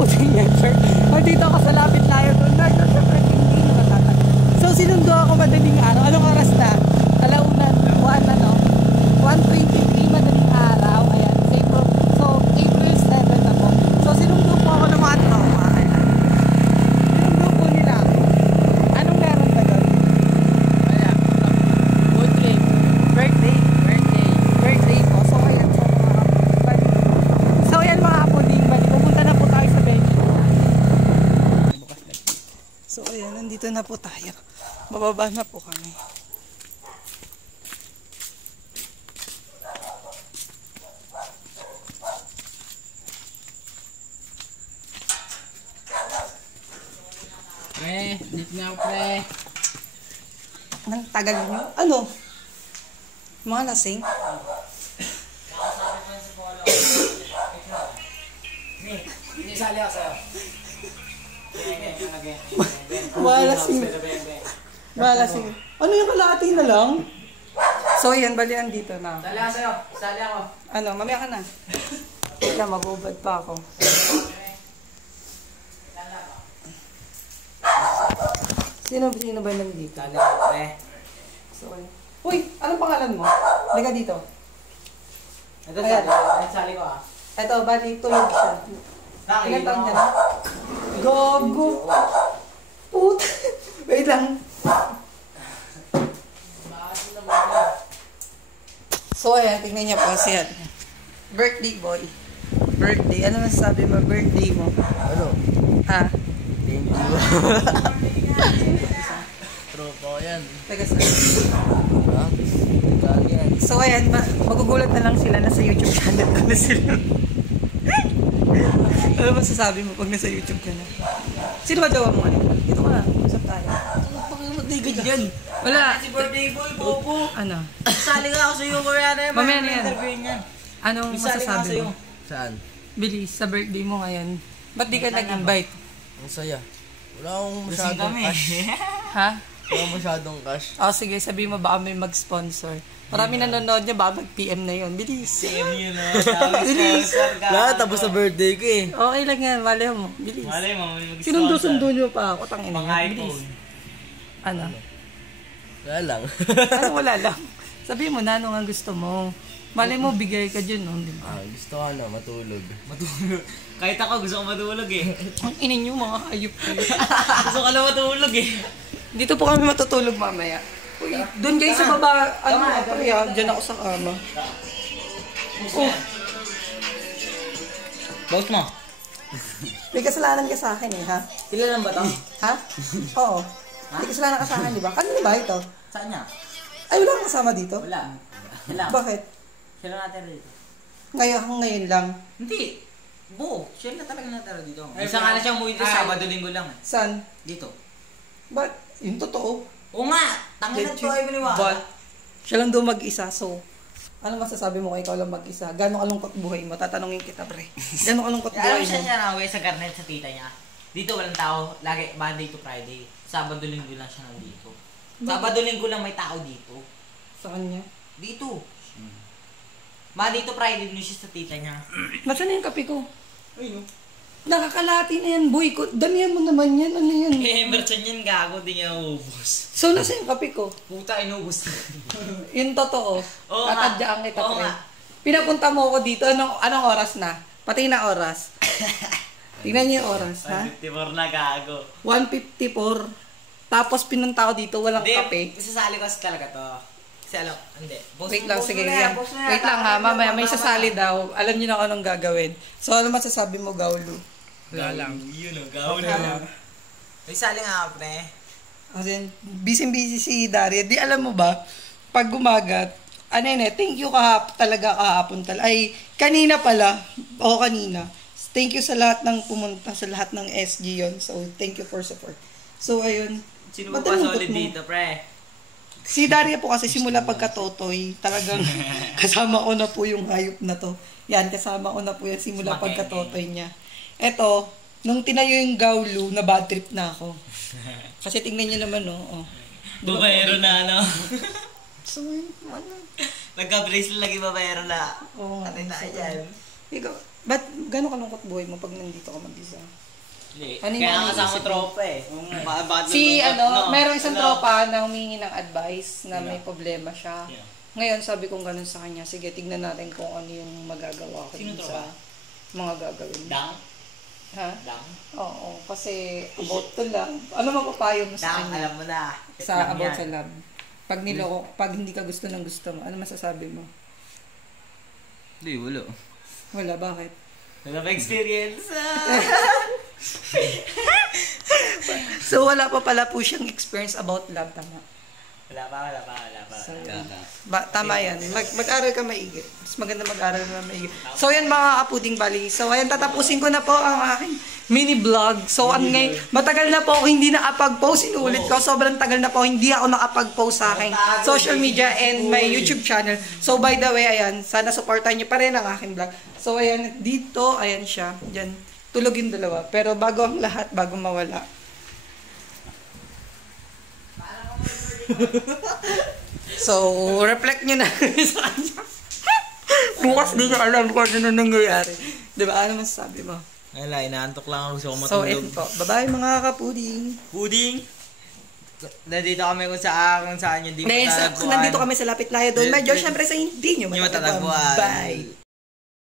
puding yan, sir. Dito ako sa lapit layo doon. Siyempre, hindi na matatag. So, sinundo ako madaling araw. Anong oras na? Alauna, 1:23 madaling araw. Ayan. So, April 7 na po. So, sinundo po ako ng mga tropa. Sinundo po nila ako. Anong meron ba doon? Ayan. Good trip. Birthday po. So, ayan po mga kapatid. So, ayan mga kapatid. Pupunta na po tayo sa venue. So, ayan. Nandito na po tayo. Bababa na po kami. Pre, dito nga ako, pre. Nang tagal nyo? Ano? Mga lasing? Isali ako sa'yo. Mga lasing. Mga lasing. Ano yung kalahati na lang? So, yan. Balian dito na. Isali ako sa'yo. Isali ako. Ano? Mamaya ka na. Wala, mabubad pa ako. Sino ba nandito? Isali ako, pre. So, ayan. Uy! Anong pangalan mo? Liga dito. Ito, isali ko. Isali ko, ah. Eto, bali, tulog siya. Ilan taon niya na? Gogo! Puta! Wait lang. So, ayan, tingnan niya po siya. Birthday boy. Birthday. Ano masasabi mo? Birthday mo? Ano? Ha? Thank you. Tropa ko yan. Taga saan? Ha? Kali yan. So, ayan, magugulat na lang sila. Nasa YouTube channel ko na sila. Ano masasabi mo pag nasa YouTube ka na? Sino ba jawa mo? Dito ka na. Usap tayo. Pakamatay ka dyan. Wala. Si birthday boy, bobo. Ano? Sali nga ako sa'yo, kuya na yan. Mamaya na yan. Anong masasabi mo? Saan? Bilis, sa birthday mo ngayon. Ba't di ka nag-invite? Ang saya. Wala akong masyadong cash. Ha? Wala akong masyadong cash. O sige, sabi mo baka may mag-sponsor. Marami nanonood niya, baka mag-PM na yun. Bilis. PM yun na. Bilis. Lahat, tapos sa birthday ko eh. Okay lang yan, malay mo. Bilis. Malay mo, may mag-sponsor. Sinundo-sundo niyo pa ako. Tangina Pang yan. Bilis. iPhone. Ano? Wala lang. Ano wala lang? Sabi mo na, ano nga gusto mo. Malay mo, bigay ka dyan, no? Di ba? Gusto ko na, matulog. Matulog. Kahit ako, gusto ko matulog eh. Ang inin nyo, mga hayop kayo. Gusto ko lang matulog eh. Dito po kami matutulog mamaya. Uy, doon kayo sa baba, ano nga pa rin, dyan ako sa kama. Oh, Boss mo. may kasalanan ka sa akin eh, ha? Kailan ba to? Ha? Oo. May kasalanan ka sa akin, di ba? Kanino ba ito? Saan niya? Ay, wala kang kasama dito? Wala. Wala. Bakit? Siya lang natira dito. Ngayon lang. Hindi. Buo. Siya lang talaga natira dito. Isa nga na siya umuwi dito, Sabado-Linggo lang eh. Saan? Dito. Ba't? Yung totoo. Oo nga. Tangin na to ay maniwala. But, siya lang daw mag-isa, so, ano masasabi mo kung ikaw lang mag-isa? Gano'ng kalungkot buhay mo? Tatanungin kita, pre. Gano'ng kalungkot Alam buhay siya mo? siya na sa garnet sa tita niya. Dito walang tao. Lagi Monday to Friday. Sabado-Linggo lang siya nandito. Sabado-Linggo lang may tao dito. Sa kanya? Dito. Monday to Friday din siya sa tita niya. Nasaan na yung kape ko? Ayun. Nakakalati na yan, boy ko. Damihan mo naman yan. Ano yan? Eh, merchan yan gago. Di niya ubus. So, nasa yung kape ko? Puta, inubos na. Yung totoo. Oo nga. Tatadyaan kita, Oo pre. nga. Pinapunta mo ako dito. Anong oras na? Pati na oras. Tingnan niyo yung oras, ha? 54 na gago. 1:54. Tapos pinunta ko dito, walang kape. Isasali ko kasi talaga to. Kasi alam, hindi. Wait lang, sige. Yan. Wait lang ha, mamaya may sasali daw. Alam niyo na anong gagawin. So, ano masasabi mo, Gaulu? Galang. Yun o, gaw Wala. May sali nga ako, pre. Kasi, busy si Daria. Di alam mo ba, pag gumagat, ano yun eh, thank you talaga kahapon ay, kanina pala, o kanina. Thank you sa lahat ng pumunta, sa lahat ng SG yon. So, thank you for support. So, ayun. Sino mo Ba't pa nalungkot solid mo? dito, pre? Si Daria po kasi simula pagkatotoy, talagang kasama ko na po yung hayop na to. Yan, kasama ko na po yan simula pagkatotoy niya. Eto, nung tinayo yung Gaulu, na bad trip na ako. Kasi tingnan niyo naman, no? Oh. Babayero na, ano? So, ano? Nagka-bracelet lagi babayero na. Oo nga. Atay na yan. Ikaw, Ba't gano'ng kalungkot buhay mo pag nandito ka mag-isa? Hindi. Ano yung Kaya mga kasama iniisip mo? tropa eh. Bakit Si nalungkot, no? merong isang Ano? tropa na humingi ng advice na may Sino? problema siya. Sino? Ngayon, sabi kong ganun sa kanya, sige, tignan natin kung ano yung magagawa ko Sino dun tropa? sa mga gagawin. Dang? Ha? Dang? Oo, kasi about to love. Ano mapapayo mo sa Dang, kanya? alam mo na. Sa Lang about yan. sa love. Pag niloko, pag hindi ka gusto ng gusto mo, ano masasabi mo? Hindi, wala. Wala, bakit? Wala pa experience. So, wala pa pala po siyang experience about love, tama? Wala pa. So, tama yan. Mag-aral ka maigi. Mas maganda mag-aral na maigi. So, yan mga kapuding bali. So, ayan, tatapusin ko na po ang aking mini vlog. So, matagal na po ako hindi nakapag-post. Inulit ko. Sobrang tagal na po hindi ako nakapag-post sa aking social media and my YouTube channel. So, by the way, ayan, sana supportan niyo pa rin ang aking vlog. So, ayan, dito, ayan siya. Diyan, tulog yung dalawa. Pero bago ang lahat, bago mawala. So, reflect nyo na sa kanya. Bukas di na alam ko ano nangyayari. Diba? Ano masasabi mo? Wala, inaantok lang ako. Gusto ko So, matulog. ito po. Bye-bye mga kapuding. Puding! Nandito kami kung saan yung di Nandito kami sa Lapit Layo doon. Medyo syempre sa hindi nyo Hindi matatagpuan. matatagpuan. Bye!